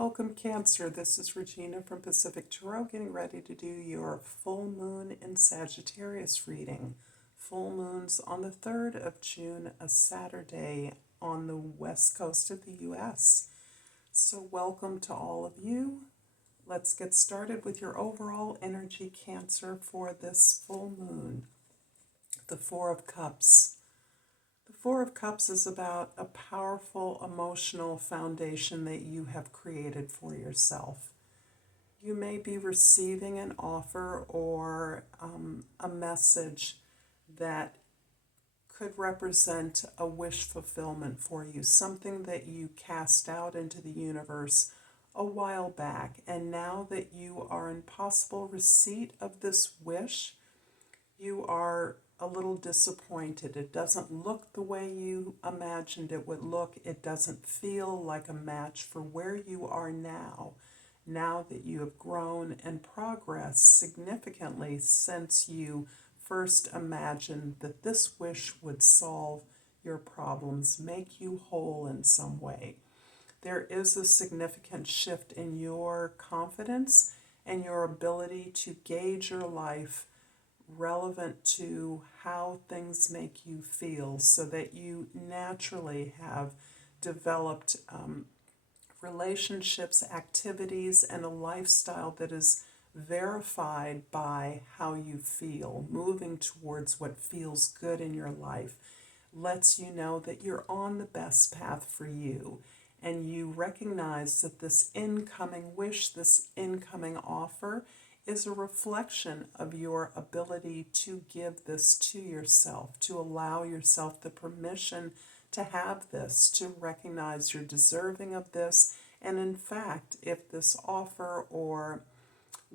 Welcome, Cancer. This is Regina from Pacific Tarot, getting ready to do your full moon in Sagittarius reading. Full moon's on the 3rd of June, a Saturday on the west coast of the U.S. So welcome to all of you. Let's get started with your overall energy, Cancer, for this full moon. The Four of Cups. The Four of Cups is about a powerful emotional foundation that you have created for yourself. You may be receiving an offer or a message that could represent a wish fulfillment for you, something that you cast out into the universe a while back, and now that you are in possible receipt of this wish, you are a little disappointed. It doesn't look the way you imagined it would look. It doesn't feel like a match for where you are now that you have grown and progressed significantly since you first imagined that this wish would solve your problems, make you whole in some way. There is a significant shift in your confidence and your ability to gauge your life relevant to how things make you feel, so that you naturally have developed relationships, activities, and a lifestyle that is verified by how you feel. Moving towards what feels good in your life lets you know that you're on the best path for you, and you recognize that this incoming wish, this incoming offer, is a reflection of your ability to give this to yourself, to allow yourself the permission to have this, to recognize you're deserving of this. And in fact, if this offer or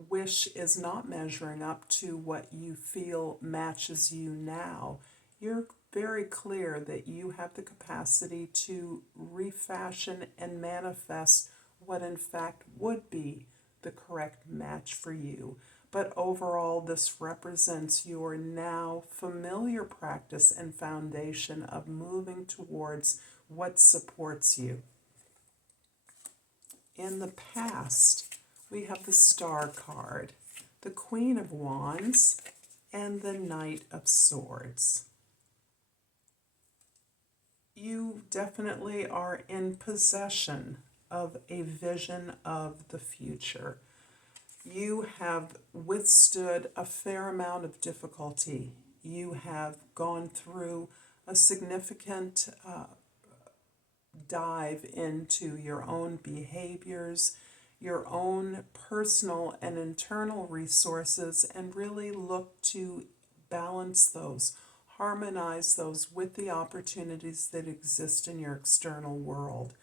wish is not measuring up to what you feel matches you now, you're very clear that you have the capacity to refashion and manifest what in fact would be the correct match for you. But overall, this represents your now familiar practice and foundation of moving towards what supports you. In the past, we have the Star card, the Queen of Wands, and the Knight of Swords. You definitely are in possession of a vision of the future. You have withstood a fair amount of difficulty. You have gone through a significant dive into your own behaviors, your own personal and internal resources, and really look to balance those, harmonize those with the opportunities that exist in your external world.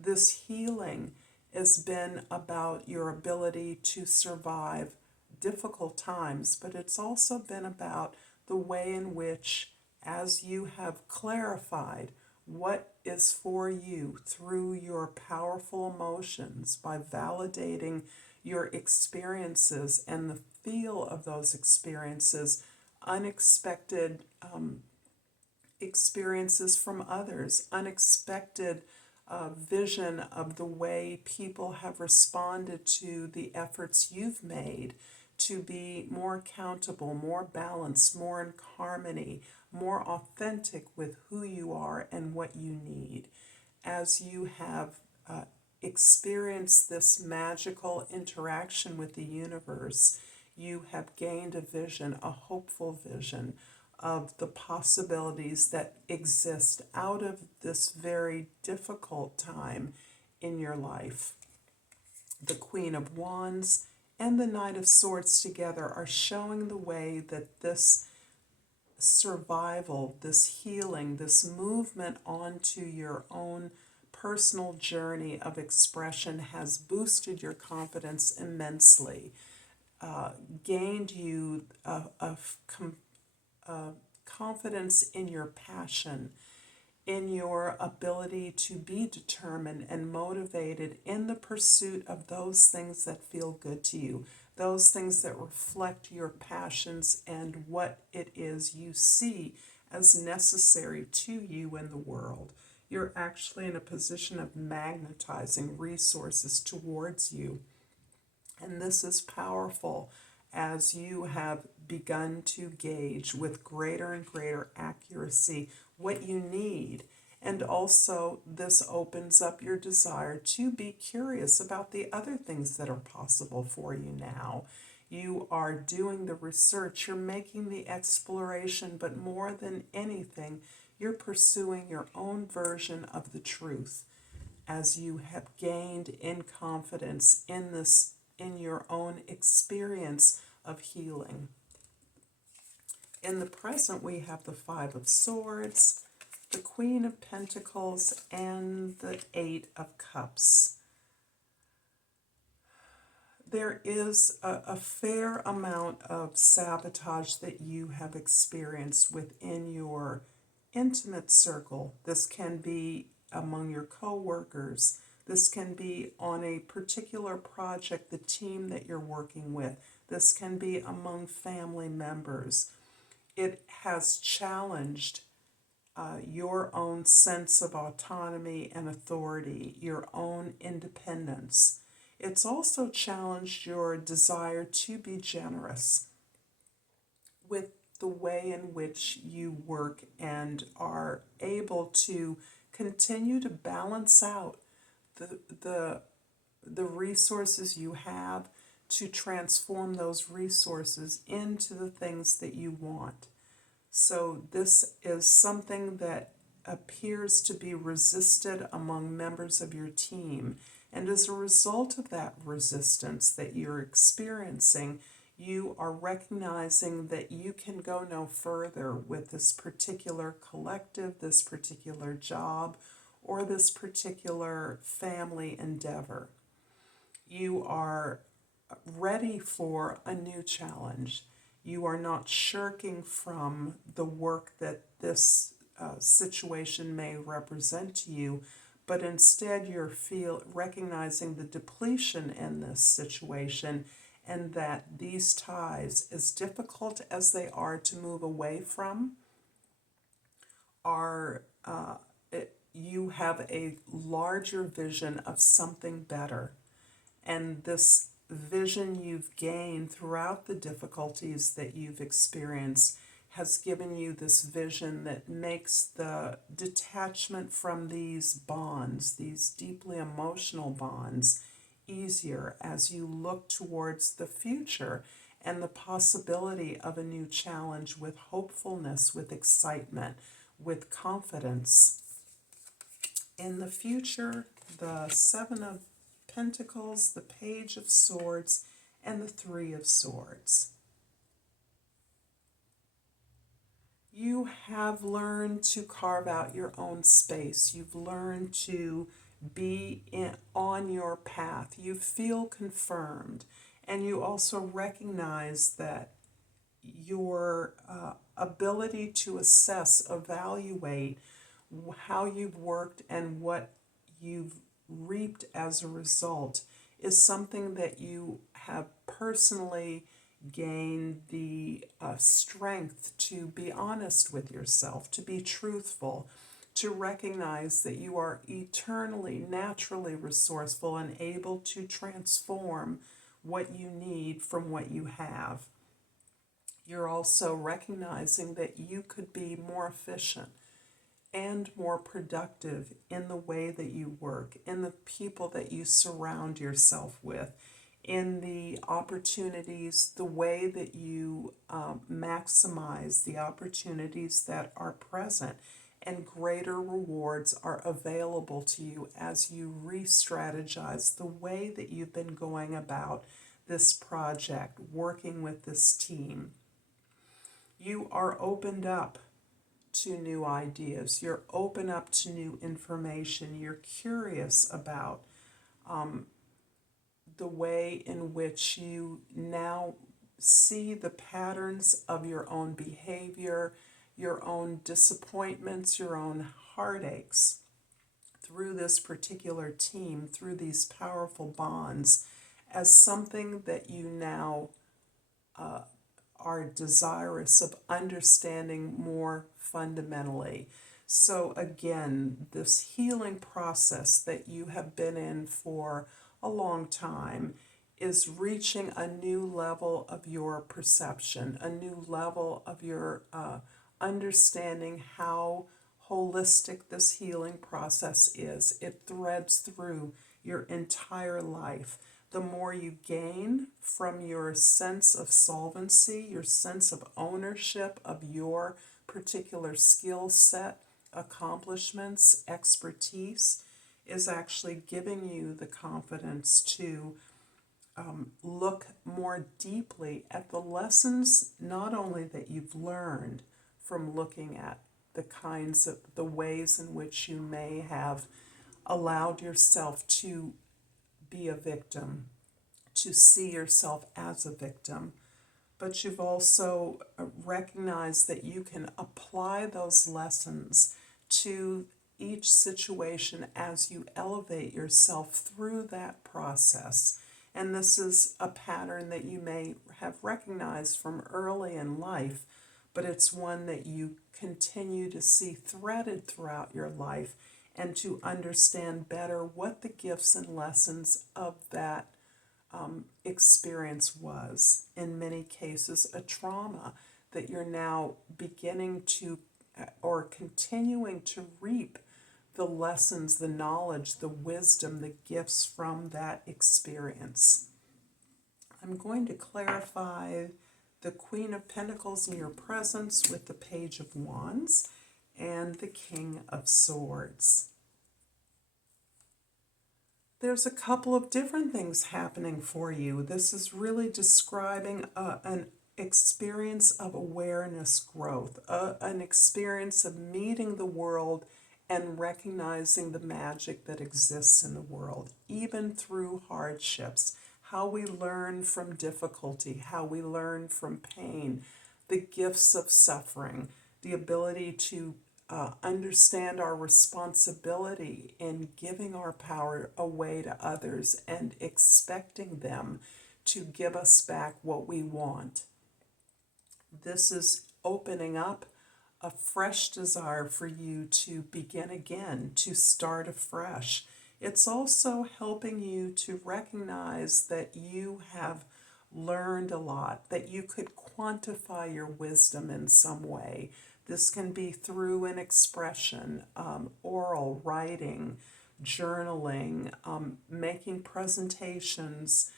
This healing has been about your ability to survive difficult times, but it's also been about the way in which, as you have clarified what is for you through your powerful emotions, by validating your experiences and the feel of those experiences, unexpected experiences from others, unexpected vision of the way people have responded to the efforts you've made to be more accountable, more balanced, more in harmony, more authentic with who you are and what you need. As you have experienced this magical interaction with the universe, you have gained a vision, a hopeful vision of the possibilities that exist out of this very difficult time in your life. The Queen of Wands and the Knight of Swords together are showing the way that this survival, this healing, this movement onto your own personal journey of expression has boosted your confidence immensely, gained you confidence in your passion, in your ability to be determined and motivated in the pursuit of those things that feel good to you, those things that reflect your passions and what it is you see as necessary to you in the world. You're actually in a position of magnetizing resources towards you. And this is powerful as you have begun to gauge with greater and greater accuracy what you need. And also, this opens up your desire to be curious about the other things that are possible for you now. You are doing the research, you're making the exploration, but more than anything, you're pursuing your own version of the truth as you have gained in confidence in this, in your own experience of healing. In the present, we have the Five of Swords, the Queen of Pentacles, and the Eight of Cups. There is a fair amount of sabotage that you have experienced within your intimate circle. This can be among your co-workers. This can be on a particular project, the team that you're working with. This can be among family members. It has challenged your own sense of autonomy and authority, your own independence. It's also challenged your desire to be generous with the way in which you work and are able to continue to balance out the resources you have to transform those resources into the things that you want. So this is something that appears to be resisted among members of your team. And as a result of that resistance that you're experiencing, you are recognizing that you can go no further with this particular collective, this particular job, or this particular family endeavor. You are ready for a new challenge. You are not shirking from the work that this situation may represent to you, but instead you're recognizing the depletion in this situation, and that these ties, as difficult as they are to move away from, are you have a larger vision of something better. And this vision you've gained throughout the difficulties that you've experienced has given you this vision that makes the detachment from these bonds, these deeply emotional bonds, easier as you look towards the future and the possibility of a new challenge with hopefulness, with excitement, with confidence. In the future, the Seven of Pentacles, the Page of Swords, and the Three of Swords. You have learned to carve out your own space. You've learned to be on your path. You feel confirmed, and you also recognize that your ability to assess, evaluate how you've worked and what you've reaped as a result is something that you have personally gained the strength to be honest with yourself, to be truthful, to recognize that you are eternally, naturally resourceful and able to transform what you need from what you have. You're also recognizing that you could be more efficient and more productive in the way that you work, in the people that you surround yourself with, in the opportunities, the way that you maximize the opportunities that are present, and greater rewards are available to you as you re-strategize the way that you've been going about this project, working with this team. You are opened up to new ideas. You're open up to new information. You're curious about the way in which you now see the patterns of your own behavior, your own disappointments, your own heartaches through this particular team, through these powerful bonds, as something that you now are desirous of understanding more fundamentally. So again, this healing process that you have been in for a long time is reaching a new level of your perception, a new level of your understanding how holistic this healing process is. It threads through your entire life. The more you gain from your sense of solvency, your sense of ownership of your particular skill set, accomplishments, expertise, is actually giving you the confidence to look more deeply at the lessons, not only that you've learned from looking at the ways in which you may have allowed yourself to be a victim, to see yourself as a victim, but you've also recognized that you can apply those lessons to each situation as you elevate yourself through that process. And this is a pattern that you may have recognized from early in life, but it's one that you continue to see threaded throughout your life and to understand better what the gifts and lessons of that experience was. In many cases, a trauma that you're now beginning to or continuing to reap the lessons, the knowledge, the wisdom, the gifts from that experience. I'm going to clarify the Queen of Pentacles in your presence with the Page of Wands and the King of Swords. There's a couple of different things happening for you. This is really describing an experience of awareness growth, an experience of meeting the world and recognizing the magic that exists in the world, even through hardships, how we learn from difficulty, how we learn from pain, the gifts of suffering, the ability to understand our responsibility in giving our power away to others and expecting them to give us back what we want. This is opening up a fresh desire for you to begin again, to start afresh. It's also helping you to recognize that you have learned a lot, that you could quantify your wisdom in some way. This can be through an expression, oral, writing, journaling, making presentations,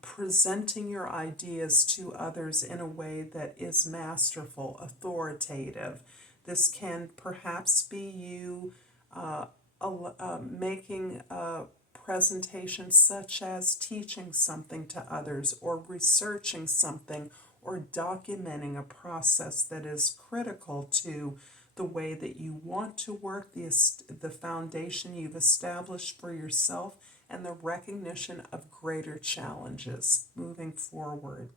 presenting your ideas to others in a way that is masterful, authoritative. This can perhaps be you making a presentation such as teaching something to others or researching something or documenting a process that is critical to the way that you want to work, the foundation you've established for yourself, and the recognition of greater challenges moving forward.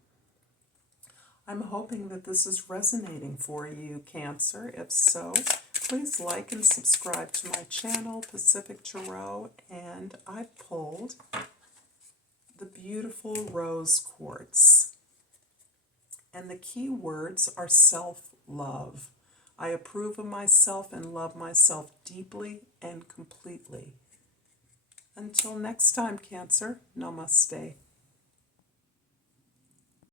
I'm hoping that this is resonating for you, Cancer. If so, please like and subscribe to my channel, Pacific Tarot, and I pulled the beautiful rose quartz. And the key words are self-love. I approve of myself and love myself deeply and completely. Until next time, Cancer, Namaste.